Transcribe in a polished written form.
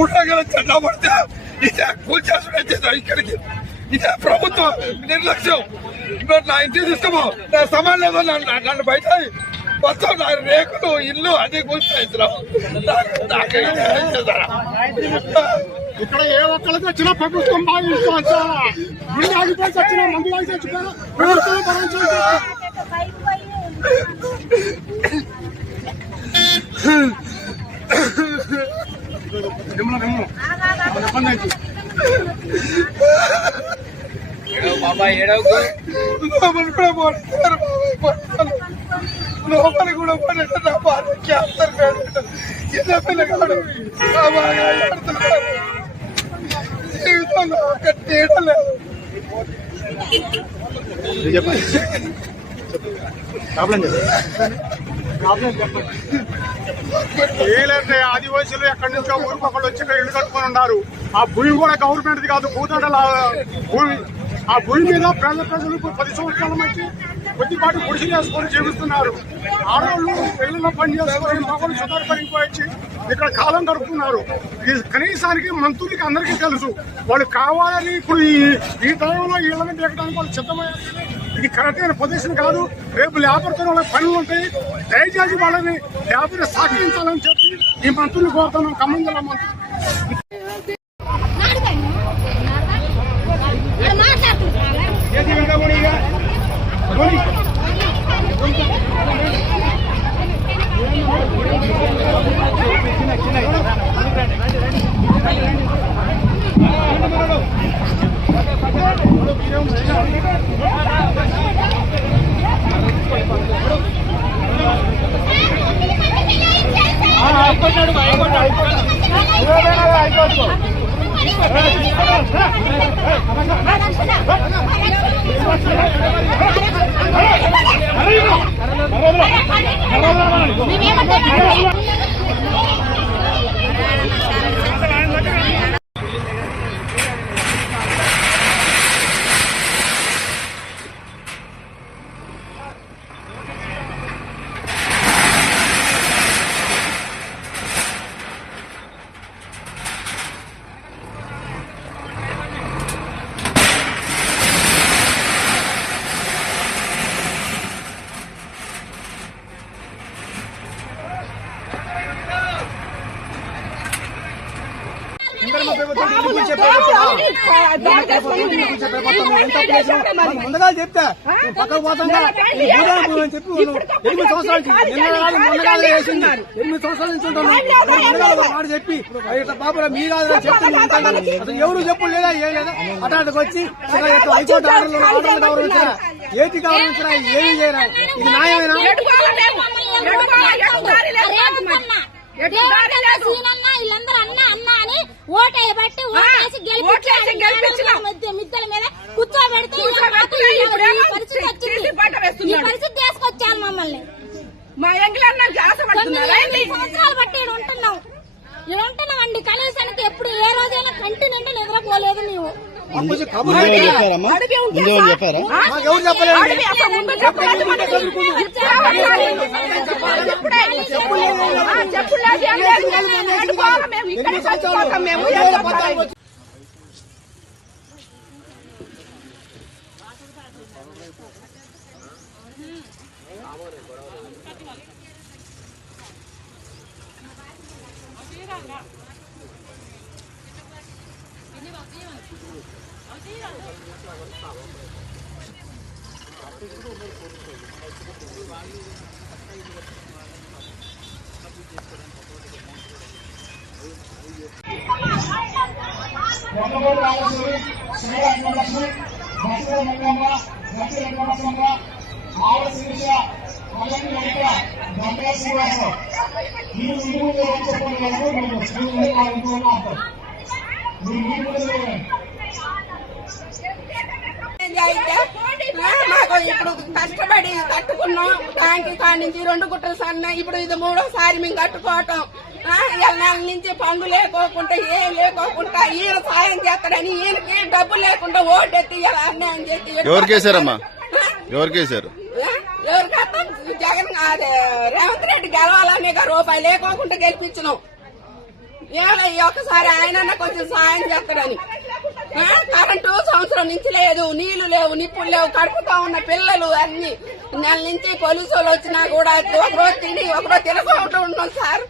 ఊడగల చందా పడితే ఇదే కూల్చేస్తున్నా ఇక్కడికి. ఇదే ప్రభుత్వం నిర్లక్ష్యం. ఇప్పుడు నా ఇంటికి తీసుకోమో నా సమాన్ లేదు, నన్ను బయట మొత్తం నా రేకులు ఇల్లు అన్ని కూల్చేస్తున్నాం. ఇక్కడ ఏ ఒక్కరికి వచ్చినా ప్రభుత్వం భావించవచ్చు. వీళ్ళు ఆగిపోయి వచ్చినా మందు వాగి చచ్చిపోయినా ప్రభుత్వం భరించాలి. లోపలి కూడా పడేట నా బాధ క్యాన్సర్ చిన్న పిల్లగాడు జీవితంలో ఒక తేడా లేదు. ఏలంటే ఆదివాసీలు ఎక్కడి నుంచో ఊరికొకళ్ళు వచ్చి ఇక్కడ ఇల్లు కట్టుకొని ఉన్నారు. ఆ భూమి కూడా గవర్నమెంట్ కాదు, భూతాడల భూమి. ఆ భూమి మీద పేద ప్రజలు 10 సంవత్సరాల నుంచి కొద్దిపాటు గుడిసి చేసుకొని జీవిస్తున్నారు. ఆడవాళ్ళు పిల్లల్లో పని చేసుకొని మగవాళ్ళు సుధారపడిపోయి ఇక్కడ కాలం గడుపుతున్నారు. కనీసానికి మంత్రులకి అందరికీ తెలుసు వాళ్ళు కావాలని ఇప్పుడు ఈ టైంలో ఇళ్లను దిగడానికి వాళ్ళు సిద్ధమయ్యారు. ఇది కరెక్ట్ అయిన పొజిషన్ కాదు. రేపు లేబర్తో వాళ్ళకి పనులు ఉంటాయి. దయచేసి వాళ్ళని లేబర్ సహకరించాలని చెప్పి ఈ మంత్రులు కోరుతున్నాం. ఖమ్మంలో మంత్రులు ముందుగా చెప్తా పక్కకు పోతుందా అని చెప్పి 8 సంవత్సరాల నుంచి వేసింది. 8 సంవత్సరాల నుంచి ఉంటాను మాట చెప్పి పాప మీ కాదు చెప్తాను. అసలు ఎవరు చెప్పు లేదా ఏం లేదా అటాటికి వచ్చి హైకోర్టు ఆర్డర్లు గౌరవించారా, ఏది గౌరవించరా, ఏమి చేయరా? ఇది న్యాయమేనా? వీళ్ళందరూ అన్నా అన్నా అని ఓటేయబట్టి ఓటేసి గెలిపించిన మిద్దెల మీద కూర్చోబెడితే పరిస్థితి తీసుకొచ్చాను మమ్మల్ని. మా సంవత్సరాలు బట్టి ఇక్కడ ఉంటున్నాం అండి. కనీసానికి ఎప్పుడు ఏ రోజైనా కంటి నిండి నిద్రపోలేదు. నీవు మాకు ఇప్పుడు కష్టపడి కట్టుకున్నాం. ట్యాంకి కాడి నుంచి 2 గుట్టలు సన్న, ఇప్పుడు ఇది 3వసారి మేము కట్టుకోవటం. నెల నుంచి పనులు లేకోకుండా ఏం లేకోకుండా ఈయన సాయం చేస్తాడని ఈయనకి డబ్బు లేకుండా ఓటెత్తి అన్యాయం చేసి ఎవరికేసారమ్మా? ఎవరికేసారు? ఎవరికైతే జగన్ రేవంత్ రెడ్డి గెలవాలని రూపాయి లేకోకుండా గెలిపించినాం. ఏమో ఈ ఒక్కసారి ఆయన కొంచెం సాయం చేస్తాడని. కరెంటు సంవత్సరం నుంచి లేదు, నీళ్లు లేవు, నిప్పులు లేవు, కడుపుతా ఉన్న పిల్లలు అన్ని నెల నుంచి పోలీసు వాళ్ళు వచ్చినా కూడా ఒకరోజు తిని ఒకరోజు తినకుండా ఉన్నాం సార్.